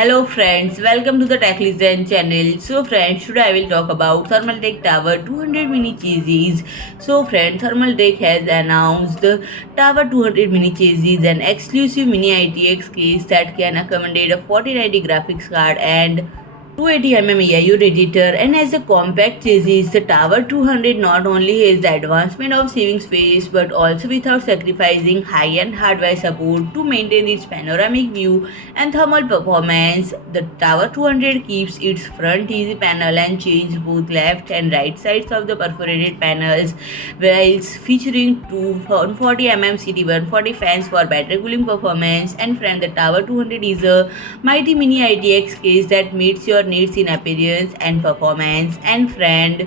Hello friends, welcome to the Tech Listen channel. So friends, today I will talk about Thermaltake Tower 200 mini chassis. So friends, Thermaltake has announced the Tower 200 mini chassis, an exclusive mini ITX case that can accommodate a 4090 graphics card and 280 EIU radiator, and as a compact chassis, the Tower 200 not only has the advancement of saving space but also without sacrificing high-end hardware support to maintain its panoramic view and thermal performance. The Tower 200 keeps its front easy panel and changes both left and right sides of the perforated panels, whilst featuring two 140 CT 140 fans for better cooling performance. And friend, the Tower 200 is a mighty mini ITX case that meets your needs in appearance and performance. And friend,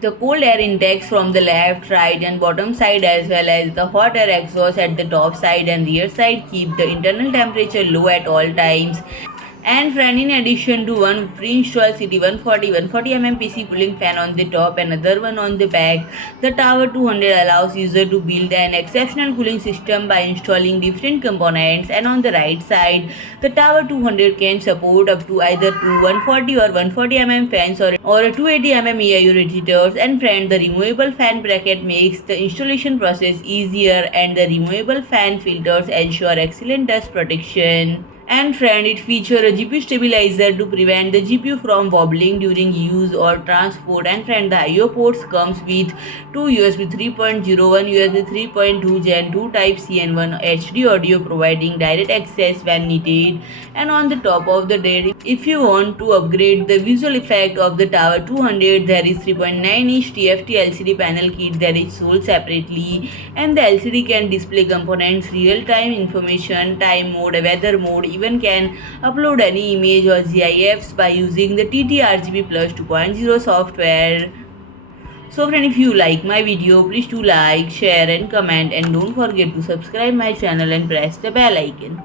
the cold air intakes from the left, right, and bottom side, as well as the hot air exhaust at the top side and rear side, keep the internal temperature low at all times. And friend, in addition to one pre-installed CT 140 mm PC cooling fan on the top and another one on the back, the Tower 200 allows user to build an exceptional cooling system by installing different components. And on the right side, the Tower 200 can support up to either two 140 or 140 mm fans or a 280 mm EIU radiators. And friend, the removable fan bracket makes the installation process easier, and the removable fan filters ensure excellent dust protection. And friend, it features a GPU stabilizer to prevent the GPU from wobbling during use or transport. And friend, the I/O ports comes with two USB 3.0, one USB 3.2 Gen 2 Type C, and one HD audio, providing direct access when needed. And on the top of the day, if you want to upgrade the visual effect of the Tower 200, there is 3.9-inch TFT LCD panel kit that is sold separately, and the LCD can display components, real-time information, time mode, weather mode, even can upload any image or GIFs by using the TTRGB Plus 2.0 software. So friend, if you like my video, please do like, share and comment, and don't forget to subscribe my channel and press the bell icon.